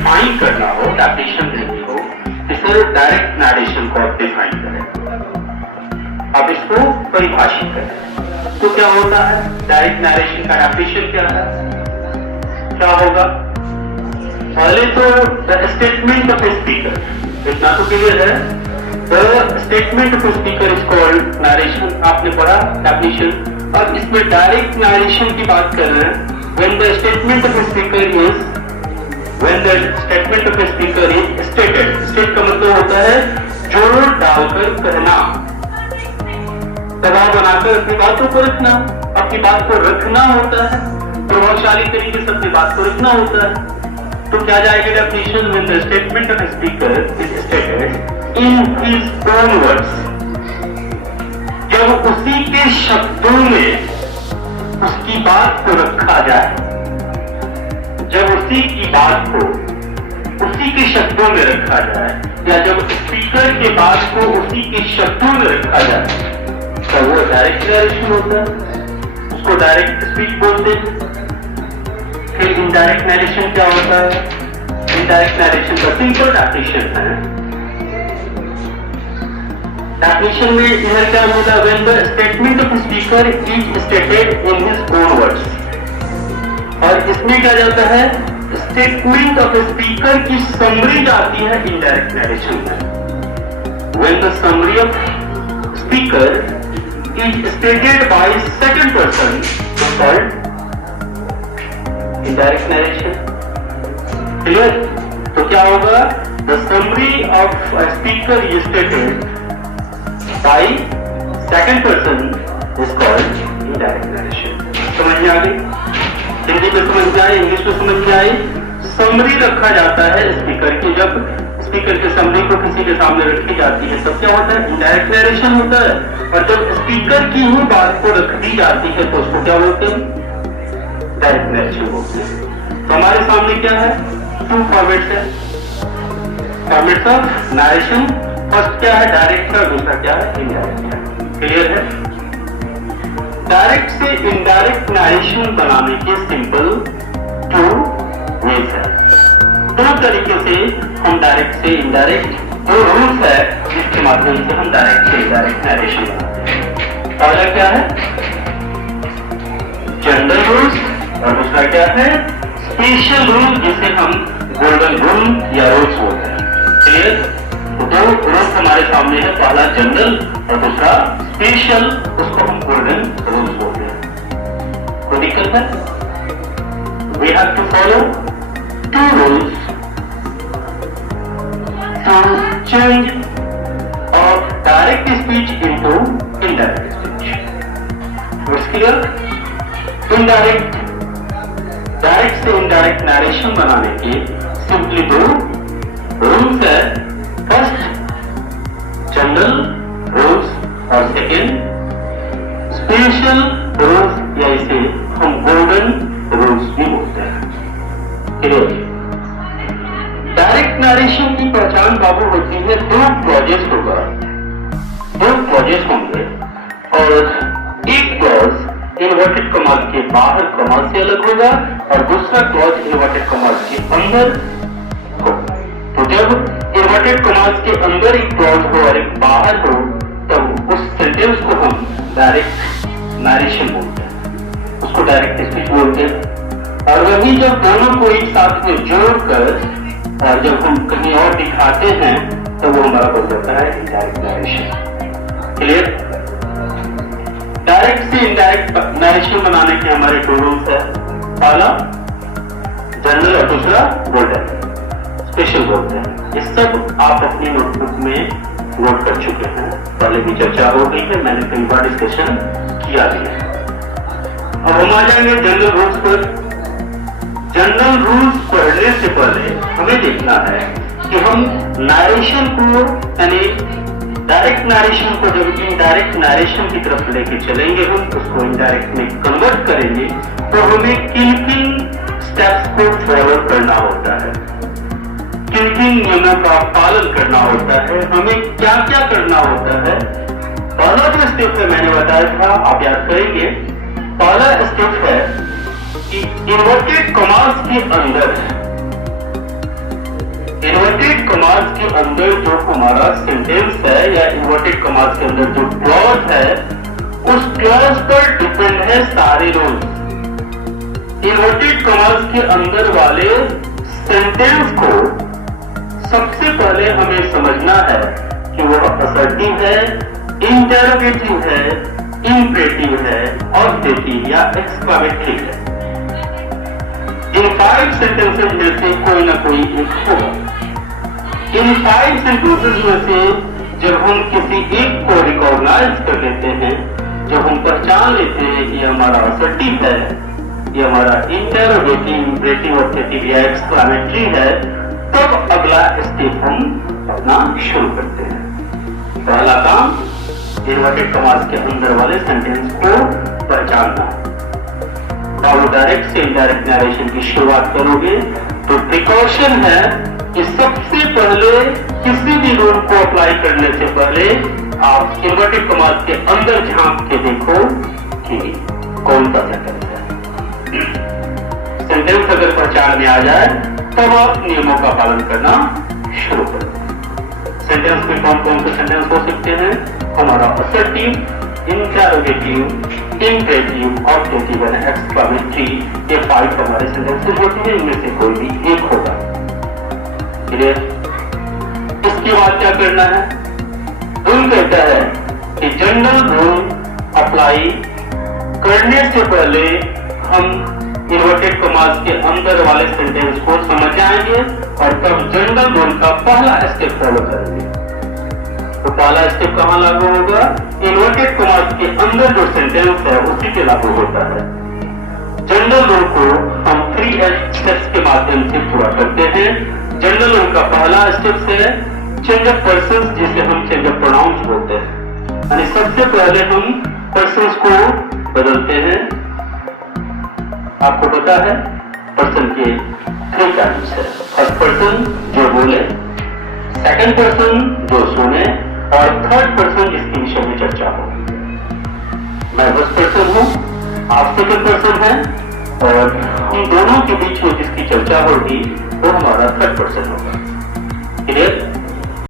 Define करना हो, definition देनी हो, इसे डायरेक्ट नरेशन को आप डिफाइन करें, आप इसको परिभाषित करें। तो क्या होता है डायरेक्ट नरेशन का डेफिनेशन क्या है, क्या होगा? पहले तो स्टेटमेंट ऑफ स्पीकर, इतना तो क्लियर है। The statement of speaker is called narration, आपने पढ़ा डेफिनेशन। अब इसमें डायरेक्ट नरेशन की बात कर रहे हैं। When the statement of a speaker is stated, state का मतलब होता है जोर डालकर कहना, दबाव बनाकर अपनी बातों को रखना, अपनी बात को रखना होता है, प्रभावशाली तरीके से अपनी बात को रखना होता है। तो क्या जाएगा definition? When the statement of a speaker is stated in his own words, जब उसी के शब्दों में उसकी बात को रखा जाए, जब उसी की बात को उसी के शब्दों में रखा जाए, या जब स्पीकर के बात को उसी के शब्दों में रखा जाए, तो वो डायरेक्ट नरेशन होता है, उसको डायरेक्ट स्पीच बोलते हैं। फिर इनडायरेक्ट नरेशन क्या होता है? इनडायरेक्ट नरेशन का सिंपल डेफिनेशन है। डेफिनेशन में इधर क्या होता है? When the statement of speaker is stated in his own words, और इसमें क्या जाता है? स्टेटमेंट ऑफ स्पीकर की समरी जाती है इनडायरेक्ट नरेशन में। When the summary of speaker is stated by second person, so called indirect narration. Clear? तो क्या होगा? The summary of a speaker is stated by second person is called indirect narration. समझ में आ गई? हिंदी में समझ में आई, इंग्लिश में समझ में आई। समरी रखा जाता है स्पीकर की, जब स्पीकर की समरी को किसी के सामने रखी जाती है तब क्या होता है? इनडायरेक्ट नरेशन होता है। और जब स्पीकर की ही बात को रख दी जाती है तो उसको क्या बोलते हैं? डायरेक्ट नरेशन बोलते हैं। तो हमारे सामने क्या है? टू फॉर्मेट्स है, फॉर्मेट्स ऑफ नरेशन। फर्स्ट क्या है? डायरेक्ट है, दूसरा क्या है? इनडायरेक्ट है। क्लियर है? डायरेक्ट से इनडायरेक्ट नरेशन बनाने के सिंपल टू वेज है। दो तरीके से हम डायरेक्ट से इनडायरेक्ट, दो रूल्स है जिसके माध्यम से हम डायरेक्ट से इनडायरेक्ट नरेशन बनाते हैं। पहला क्या है? जनरल रूल्स, और दूसरा क्या है? स्पेशल रूल, जिसे हम गोल्डन रूल या रूल्स बोलते हैं। क्लियर? दो रूल्स हमारे सामने है, पहला जनरल और दूसरा स्पेशल, उसको हम गोल्डन रूल्स बोलते हैं। कोई दिक्कत है? We have to follow two rules to change of direct speech into indirect speech. What's clear? Indirect, direct से इनडायरेक्ट नरेशन बनाने के सिंपली दो रूल्स है। फर्स्ट जनरल रूल्स और सेकेंड स्पेशल रूल्स, या इसे हम गोल्डन रूल्स भी बोलते हैं। क्लियर? डायरेक्ट नरेशन की पहचान बाबू होती है, दो क्लॉजेस होगा, दो क्लॉजेस होंगे और एक क्लॉज इन्वर्टेड कॉमास के बाहर कॉमास से अलग होगा और दूसरा क्लॉज इन्वर्टेड कॉमास के अंदर होगा। तो जब इन्वर्टेड कॉमास के अंदर एक क्लॉज हो और एक बाहर हो, तब उस सेंटेंस को हम डायरेक्ट नरेशन बोलते हैं, उसको डायरेक्ट स्पीच बोलते हैं। और वही जब दोनों को एक साथ में जोड़कर और जब हम कहीं और दिखाते हैं तो वो हमारा हो जाता है इनडायरेक्ट नरेशन। क्लियर? डायरेक्ट से इनडायरेक्ट नरेशन बनाने के हमारे दो रूल्स है, पहला जनरल और दूसरा गोल्डन, स्पेशल बोलते हैं। ये सब आप अपनी नोटबुक में नोट कर चुके हैं, पहले भी चर्चा हो गई है, मैंने कई बार डिस्कशन किया भी है। अब हम आ जाएंगे जनरल रूल्स पर। जनरल रूल्स पढ़ने से पहले हमें देखना है कि हम नरेशन को, यानी डायरेक्ट नरेशन को जब इनडायरेक्ट नरेशन की तरफ लेके चलेंगे, हम उसको इनडायरेक्ट में कन्वर्ट करेंगे, तो हमें किन किन स्टेप्स को फॉलो करना होता है, किन किन नियमों का पालन करना होता है, हमें क्या क्या करना होता है। पहला जो स्टेप है मैंने बताया था, आप याद करेंगे, पहला स्टेप है कि इन्वर्टेड कॉमास के अंदर अंदर जो हमारा सेंटेंस है या इन्वर्टेड कॉमास के अंदर जो क्लॉज है, उस क्लॉज पर डिपेंड है सारे रूल्स। इन्वर्टेड कॉमास के अंदर वाले सेंटेंस को सबसे पहले हमें समझना है कि वो असर्टिव है, इंटरोगेटिव है, इंपरेटिव है, ऑब्जेक्टिव या एक्सक्लेमेटरी है। इन 5 सेंटेंसेस में से कोई ना कोई एक होगा। इन 5 सेंटेंसेस में से जब हम किसी एक को रिकॉग्नाइज कर लेते हैं, जब हम पहचान लेते हैं कि हमारा असर्टिव है, ये हमारा इंटरोगेटिव, इंपरेटिव, ऑब्जेक्टिव या एक्सक्लेमेटरी है, तब अगला स्टेप हम अपना शुरू करते हैं। पहला काम इन्वर्टेड कॉमास के अंदर वाले सेंटेंस को पहचानना। और डायरेक्ट से इनडायरेक्ट नरेशन की शुरुआत करोगे तो प्रिकॉशन है कि सबसे पहले किसी भी रूल को अप्लाई करने से पहले आप इन्वर्टेड कॉमास के अंदर झांक के देखो कि कौन सा सेंटेंस है। सेंटेंस अगर पहचान में आ जाए तब आप नियमों का पालन करना शुरू करो। सेंटेंस में कौन कौन से सेंटेंस हो सकते हैं? हमारा असर्टिव, इंटरोगेटिव, इंपरेटिव, ऑब्जेक्टिव और एक्सक्लेमेटरी, ये 5 हमारे सेंटेंसेस होते हैं। इनमें से कोई भी एक होगा। क्लियर? इसके बाद क्या करना है? रूल कहता है कि जनरल रूल अप्लाई करने से पहले हम इन्वर्टेड कॉमास के अंदर वाले सेंटेंस को समझ जाएंगे और तब जनरल रूल का पहला स्टेप फॉलो करेंगे। तो पहला स्टेप कहां लागू होगा? इन्वर्टेड कॉमास के अंदर जो सेंटेंस है उसी पे लागू होता है। जनरल रूल को हम 3 स्टेप्स के माध्यम से पूरा करते हैं। जनरल रूल का पहला स्टेप है चेंज ऑफ पर्सन्स, जिसे हम चेंज ऑफ प्रोनाउंस बोलते हैं। यानी सबसे पहले हम पर्सन्स को बदलते हैं। आपको पता है पर्सन के 3 टाइप्स है। फर्स्ट पर्सन जो बोले, सेकंड पर्सन जो सुने और थर्ड पर्सन जिसके विषय में चर्चा हो। मैं फर्स्ट पर्सन हूं, आप सेकंड पर्सन हैं और हम दोनों के बीच में जिसकी चर्चा होगी वो हमारा थर्ड पर्सन होगा। क्लियर?